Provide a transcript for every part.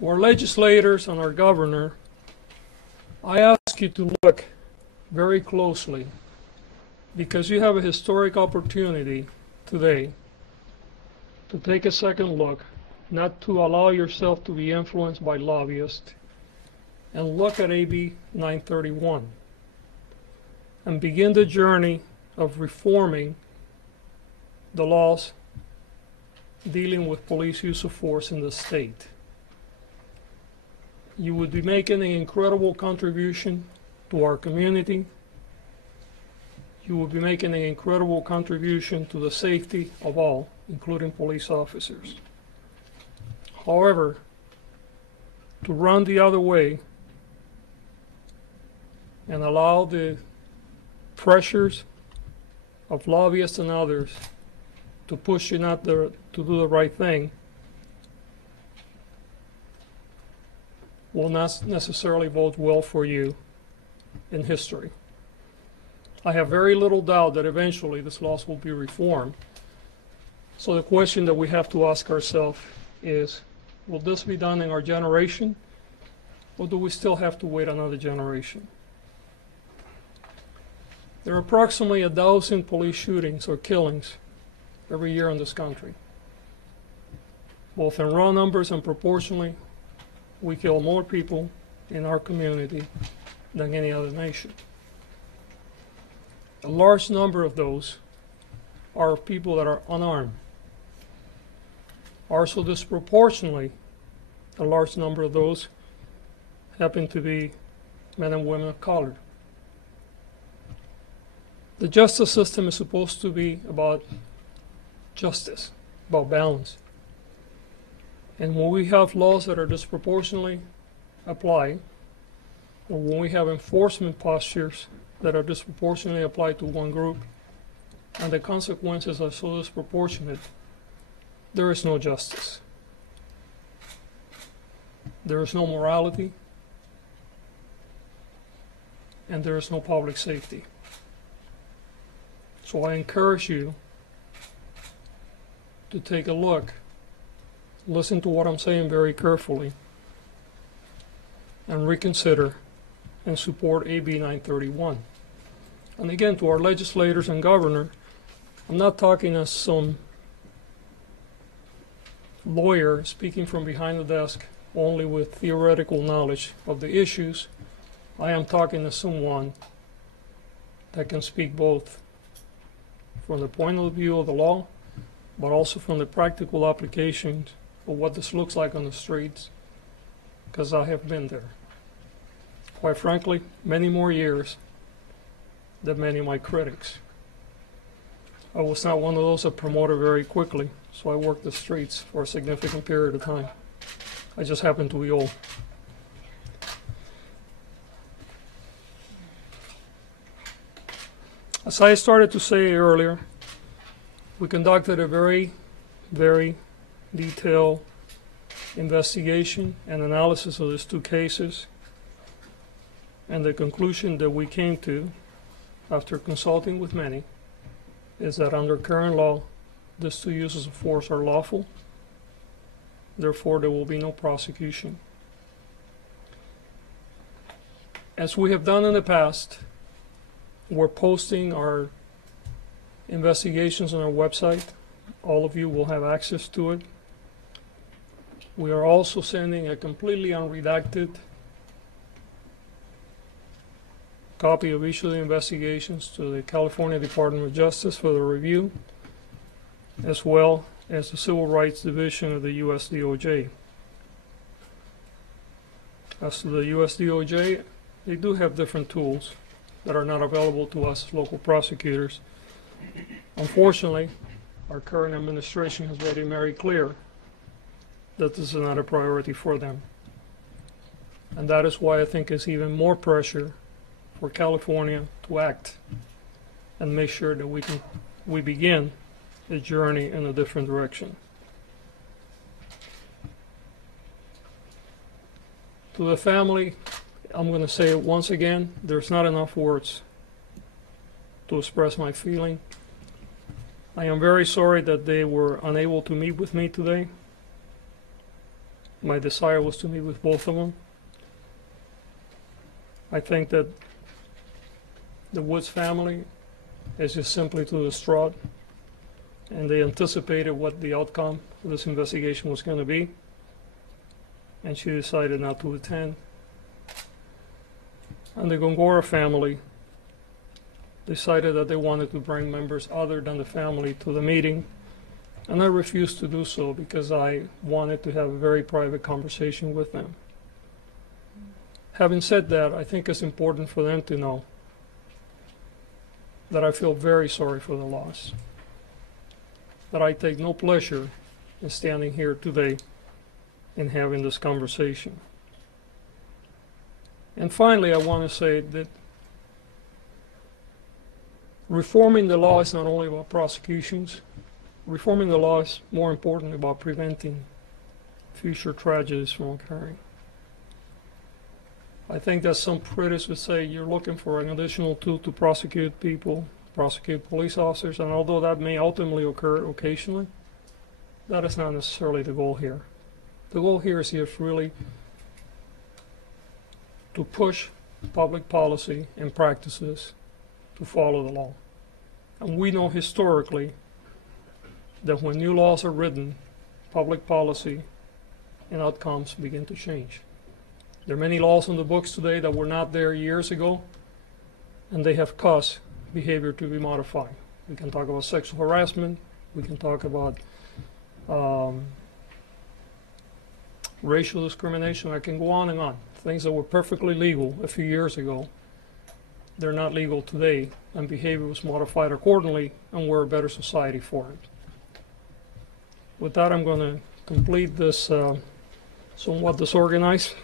To our legislators and our governor, I ask you to look very closely, because you have a historic opportunity today to take a second look, not to allow yourself to be influenced by lobbyists, and look at AB 931 and begin the journey of reforming the laws dealing with police use of force in the state. You would be making an incredible contribution to our community. You would be making an incredible contribution to the safety of all, including police officers. However, to run the other way and allow the pressures of lobbyists and others to push you not to do the right thing will not necessarily bode well for you in history. I have very little doubt that eventually this law will be reformed. So the question that we have to ask ourselves is, will this be done in our generation, or do we still have to wait another generation? There are approximately 1,000 police shootings or killings every year in this country. Both in raw numbers and proportionally, we kill more people in our community than any other nation. A large number of those are people that are unarmed. Also disproportionately, a large number of those happen to be men and women of color. The justice system is supposed to be about justice, about balance. And when we have laws that are disproportionately applied, or when we have enforcement postures that are disproportionately applied to one group, and the consequences are so disproportionate, there is no justice. There is no morality, and there is no public safety. So I encourage you to take a look, listen to what I'm saying very carefully, and reconsider and support AB 931. And again, to our legislators and governor, I'm not talking as some lawyer speaking from behind the desk only with theoretical knowledge of the issues. I am talking as someone that can speak both from the point of view of the law, but also from the practical applications of what this looks like on the streets, because I have been there. Quite frankly, many more years than many of my critics. I was not one of those that promoted very quickly, so I worked the streets for a significant period of time. I just happen to be old. As I started to say earlier, we conducted a very, very detailed investigation and analysis of these two cases, and the conclusion that we came to after consulting with many is that under current law, these two uses of force are lawful. Therefore, there will be no prosecution. As we have done in the past, we're posting our investigations on our website. All of you will have access to it. We are also sending a completely unredacted copy of each of the investigations to the California Department of Justice for the review, as well as the Civil Rights Division of the U.S. DOJ. As to the U.S. DOJ, they do have different tools that are not available to us as local prosecutors. Unfortunately, our current administration has made it very clear that this is not a priority for them. And that is why I think it's even more pressure for California to act and make sure that we begin a journey in a different direction. To the family, I'm going to say it once again, there's not enough words to express my feeling. I am very sorry that they were unable to meet with me today. My desire was to meet with both of them. I think that the Woods family is just simply too distraught, and they anticipated what the outcome of this investigation was going to be, and she decided not to attend. And the Gongora family decided that they wanted to bring members other than the family to the meeting, and I refused to do so because I wanted to have a very private conversation with them. Having said that, I think it's important for them to know that I feel very sorry for the loss, that I take no pleasure in standing here today and having this conversation. And finally, I want to say that reforming the law is not only about prosecutions. Reforming the law is more important about preventing future tragedies from occurring. I think that some critics would say you're looking for an additional tool to prosecute people, prosecute police officers, and although that may ultimately occur occasionally, that is not necessarily the goal here. The goal here is just really to push public policy and practices to follow the law. And we know historically that when new laws are written, public policy and outcomes begin to change. There are many laws on the books today that were not there years ago, and they have caused behavior to be modified. We can talk about sexual harassment, we can talk about racial discrimination, I can go on and on. Things that were perfectly legal a few years ago, they're not legal today, and behavior was modified accordingly, and we're a better society for it. With that, I'm going to complete this somewhat disorganized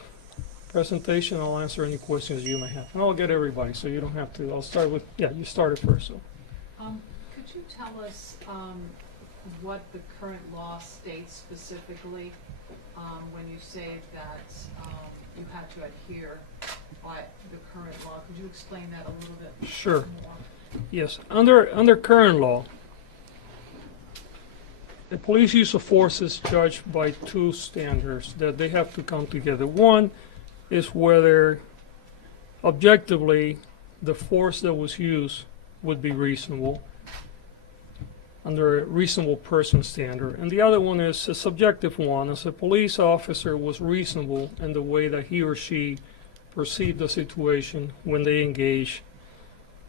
presentation. I'll answer any questions you may have. And I'll get everybody, so you don't have to. I'll start with, yeah, you started first. So. Could you tell us what the current law states specifically when you say that you had to adhere by the current law? Could you explain that a little bit Sure. more? Yes. Under current law, the police use of force is judged by two standards that they have to come together. One is whether objectively the force that was used would be reasonable under a reasonable person standard. And the other one is a subjective one, as a police officer was reasonable in the way that he or she perceived the situation when they engage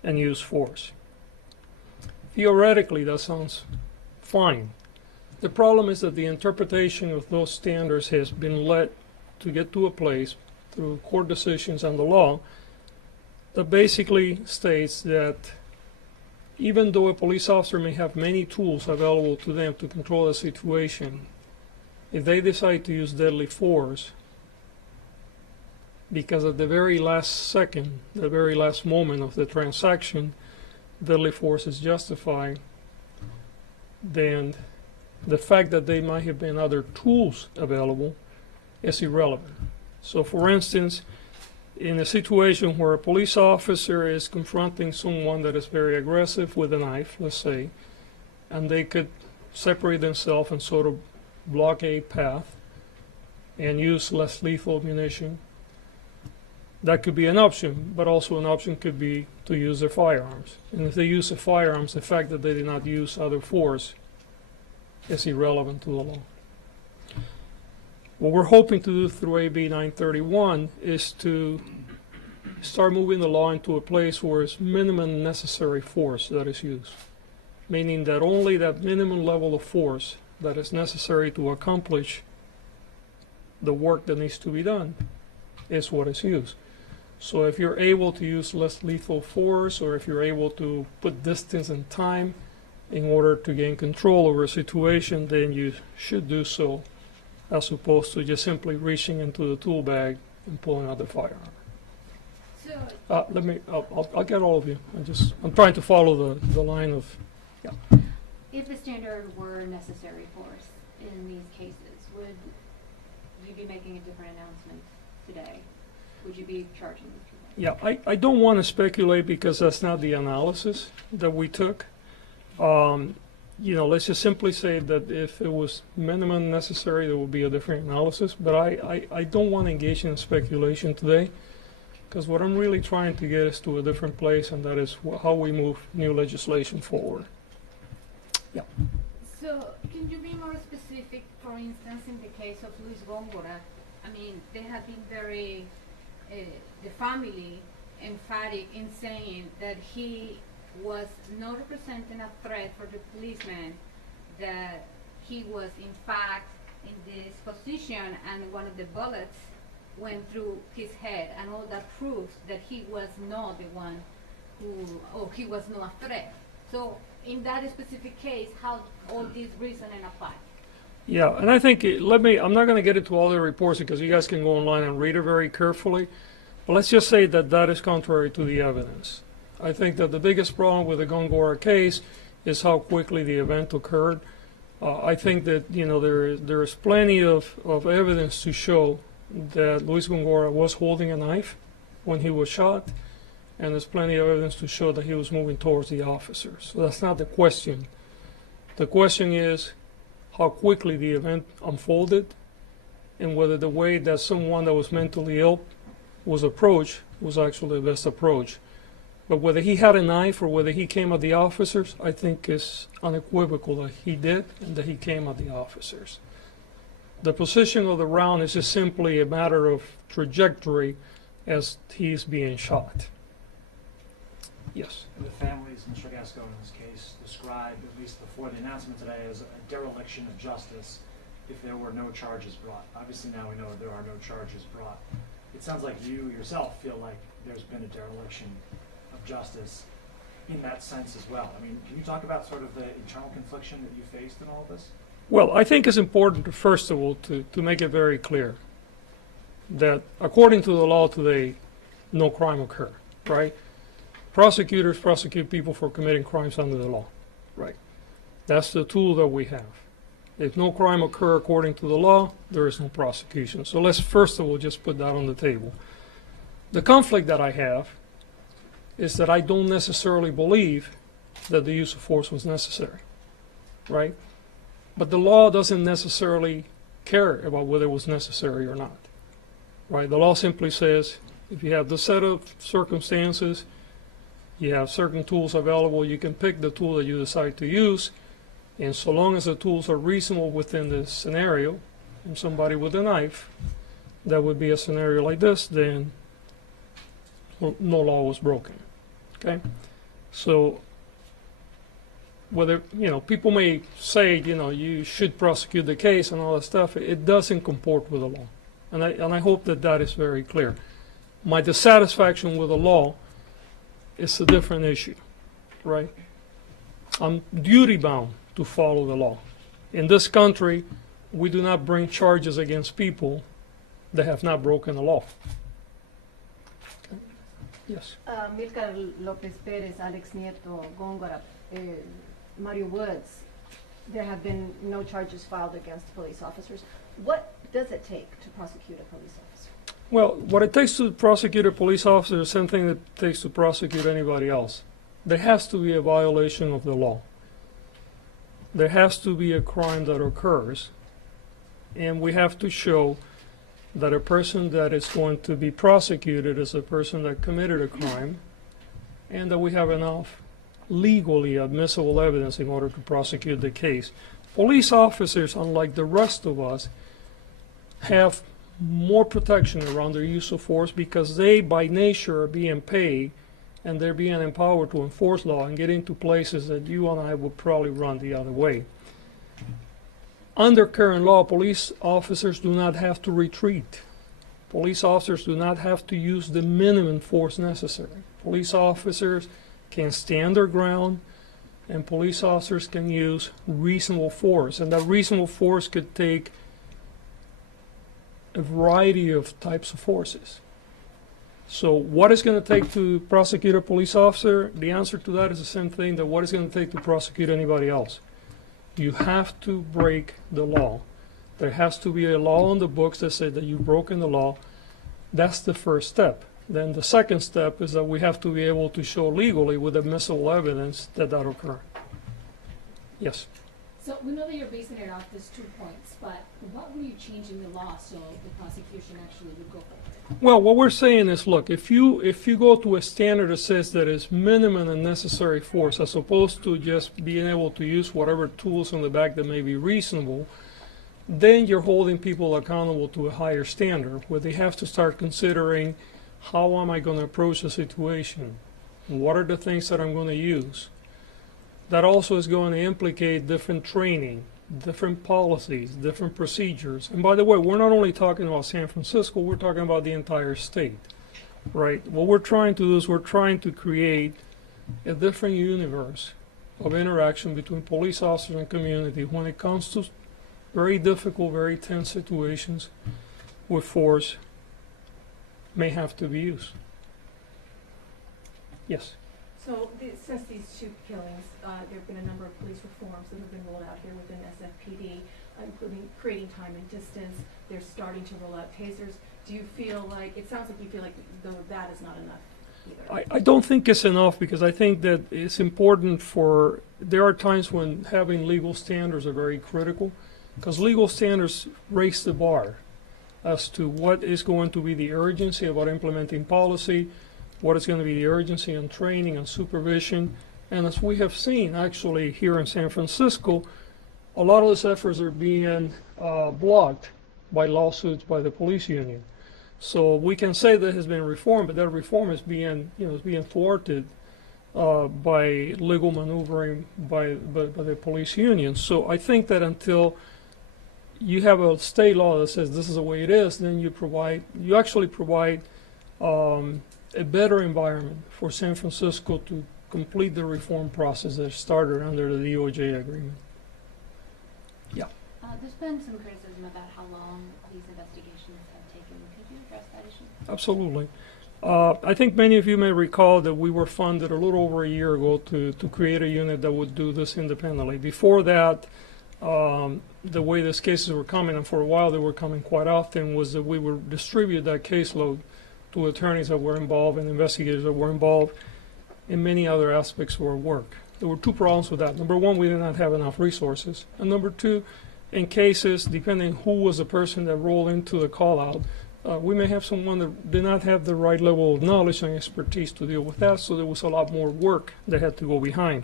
and use force. Theoretically, that sounds fine. The problem is that the interpretation of those standards has been led to get to a place through court decisions and the law that basically states that even though a police officer may have many tools available to them to control the situation, if they decide to use deadly force, because at the very last second, the very last moment of the transaction, deadly force is justified, then the fact that there might have been other tools available is irrelevant. So for instance, in a situation where a police officer is confronting someone that is very aggressive with a knife, let's say, and they could separate themselves and sort of block a path and use less lethal ammunition, that could be an option, but also an option could be to use their firearms. And if they use their firearms, the fact that they did not use other force is irrelevant to the law. What we're hoping to do through AB 931 is to start moving the law into a place where it's minimum necessary force that is used, meaning that only that minimum level of force that is necessary to accomplish the work that needs to be done is what is used. So if you're able to use less lethal force, or if you're able to put distance and time in order to gain control over a situation, then you should do so, as opposed to just simply reaching into the tool bag and pulling out the firearm. So, I'll get all of you. I'm trying to follow the line of, yeah. if the standard were necessary force in these cases, would you be making a different announcement today? Would you be charging these people? Yeah, I don't want to speculate because that's not the analysis that we took. let's just simply say that if it was minimum necessary, there would be a different analysis. But I don't want to engage in speculation today, because what I'm really trying to get us to a different place, and that is how we move new legislation forward. Yeah. So, can you be more specific, for instance, in the case of Luis Góngora? I mean, they have been very, the family, emphatic in saying that he was not representing a threat for the policeman, that he was in fact in this position and one of the bullets went through his head, and all that proves that he was not the one he was not a threat. So in that specific case, how all these reasoning apply? Yeah, and I think, I'm not going to get into all the reports because you guys can go online and read it very carefully. But let's just say that that is contrary to the evidence. I think that the biggest problem with the Góngora case is how quickly the event occurred. I think that, there is plenty of evidence to show that Luis Góngora was holding a knife when he was shot, and there's plenty of evidence to show that he was moving towards the officers. So that's not the question. The question is how quickly the event unfolded, and whether the way that someone that was mentally ill was approached was actually the best approach. But whether he had a knife or whether he came at the officers, I think is unequivocal that he did and that he came at the officers. The position of the round is just simply a matter of trajectory as he's being shot. Yes. The families, Mr. Gasco, in this case, described, at least before the announcement today, as a dereliction of justice if there were no charges brought. Obviously now we know there are no charges brought. It sounds like you yourself feel like there's been a dereliction of justice in that sense as well. I mean, can you talk about sort of the internal confliction that you faced in all of this? Well, I think it's important, first of all, to make it very clear that according to the law today, no crime occurred, right? Prosecutors prosecute people for committing crimes under the law, right? That's the tool that we have. If no crime occur according to the law, there is no prosecution. So let's first of all just put that on the table. The conflict that I have is that I don't necessarily believe that the use of force was necessary, right? But the law doesn't necessarily care about whether it was necessary or not, right? The law simply says if you have this set of circumstances, you have certain tools available, you can pick the tool that you decide to use, and so long as the tools are reasonable within this scenario, and somebody with a knife, that would be a scenario like this, then no law was broken, okay? So whether, people may say, you should prosecute the case and all that stuff, it doesn't comport with the law. And I hope that that is very clear. My dissatisfaction with the law is a different issue, right? I'm duty-bound to follow the law. In this country, we do not bring charges against people that have not broken the law. Okay. Yes. Milcar Lopez Perez, Alex Nieto, Góngora, Mario Woods, there have been no charges filed against police officers. What does it take to prosecute a police officer? Well, what it takes to prosecute a police officer is the same thing that it takes to prosecute anybody else. There has to be a violation of the law. There has to be a crime that occurs, and we have to show that a person that is going to be prosecuted is a person that committed a crime, and that we have enough legally admissible evidence in order to prosecute the case. Police officers, unlike the rest of us, have more protection around their use of force because they, by nature, are being paid and they're being empowered to enforce law and get into places that you and I would probably run the other way. Under current law, police officers do not have to retreat. Police officers do not have to use the minimum force necessary. Police officers can stand their ground, and police officers can use reasonable force. And that reasonable force could take a variety of types of forces. So what is going to take to prosecute a police officer? The answer to that is the same thing that what is going to take to prosecute anybody else. You have to break the law. There has to be a law on the books that says that you've broken the law. That's the first step. Then the second step is that we have to be able to show legally with admissible evidence that that occurred. Yes. So we know that you're basing it off these 2 points, but what were you changing the law so the prosecution actually would go forward? Well, what we're saying is, look, if you go to a standard that says that is minimum and necessary force, as opposed to just being able to use whatever tools on the back that may be reasonable, then you're holding people accountable to a higher standard, where they have to start considering, how am I going to approach the situation? What are the things that I'm going to use? That also is going to implicate different training, different policies, different procedures. And by the way, we're not only talking about San Francisco, we're talking about the entire state, right? What we're trying to do is we're trying to create a different universe of interaction between police officers and community when it comes to very difficult, very tense situations where force may have to be used. Yes? So since these 2 killings, there have been a number of police reforms that have been rolled out here within SFPD, including creating time and distance. They're starting to roll out tasers. Do you feel like, it sounds like you feel like that is not enough either? I don't think it's enough, because I think that it's important there are times when having legal standards are very critical, because legal standards raise the bar as to what is going to be the urgency about implementing policy, what is going to be the urgency on training and supervision. And as we have seen actually here in San Francisco, a lot of those efforts are being blocked by lawsuits by the police union. So we can say that has been reformed, but that reform is being thwarted by legal maneuvering by the police union. So I think that until you have a state law that says this is the way it is, then you actually provide a better environment for San Francisco to complete the reform process that started under the DOJ agreement. Yeah. There's been some criticism about how long these investigations have taken. Could you address that issue? Absolutely. I think many of you may recall that we were funded a little over a year ago to create a unit that would do this independently. Before that, the way these cases were coming, and for a while they were coming quite often, was that we would distribute that caseload to attorneys that were involved and investigators that were involved in many other aspects of our work. There were 2 problems with that. Number 1, we did not have enough resources. And number 2, in cases, depending who was the person that rolled into the call-out, we may have someone that did not have the right level of knowledge and expertise to deal with that, so there was a lot more work that had to go behind.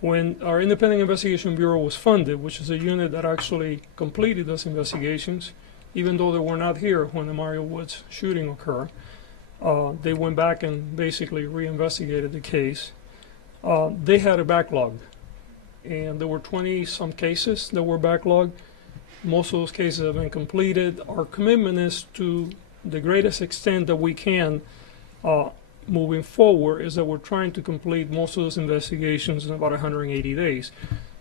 When our Independent Investigation Bureau was funded, which is a unit that actually completed those investigations, even though they were not here when the Mario Woods shooting occurred, they went back and basically reinvestigated the case. They had a backlog, and there were 20-some cases that were backlogged. Most of those cases have been completed. Our commitment is, to the greatest extent that we can, moving forward, is that we're trying to complete most of those investigations in about 180 days.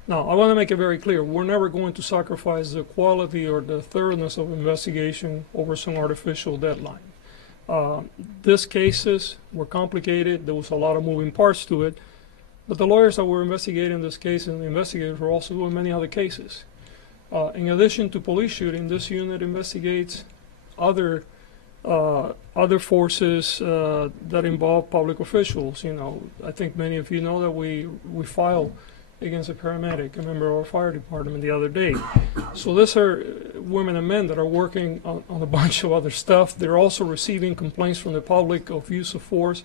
Now, I want to make it very clear, we're never going to sacrifice the quality or the thoroughness of investigation over some artificial deadline. These cases were complicated. There was a lot of moving parts to it. But the lawyers that were investigating this case and the investigators were also doing many other cases. In addition to police shooting, this unit investigates other forces that involve public officials. You know, I think many of you know that we filed against a paramedic, a member of our fire department, the other day. So these are women and men that are working on a bunch of other stuff. They're also receiving complaints from the public of use of force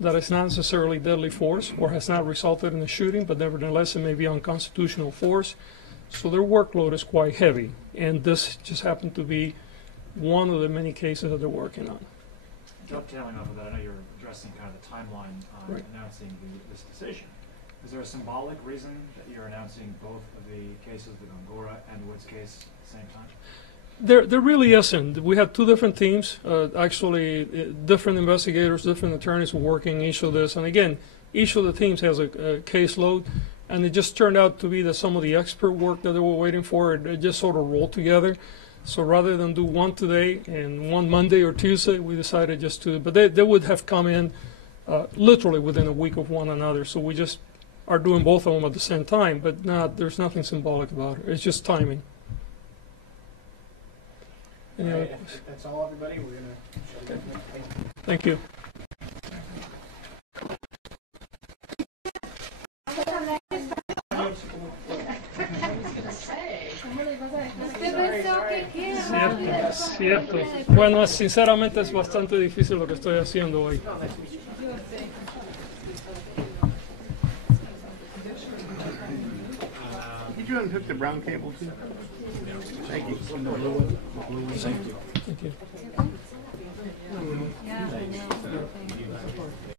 that is not necessarily deadly force or has not resulted in a shooting, but nevertheless it may be unconstitutional force. So their workload is quite heavy, and this just happened to be one of the many cases that they're working on. Dovetailing off of that, I know you're addressing kind of the timeline on Right. announcing this decision. Is there a symbolic reason that you're announcing both of the cases, the Gongora and Woods case, at the same time? There really isn't. We have 2 different teams, actually different investigators, different attorneys working each of this. And again, each of the teams has a caseload, and it just turned out to be that some of the expert work that they were waiting for, it just sort of rolled together. So rather than do one today and one Monday or Tuesday, we decided just to, but they would have come in literally within a week of one another. So we just are doing both of them at the same time, but there's nothing symbolic about it. It's just timing. All right, if that's all, everybody, we're going to shut it down. Thank you. Thank you. cierto. Bueno, sinceramente es bastante difícil lo que estoy haciendo hoy. Did you unhook the brown cable too? Thank you. Thank you.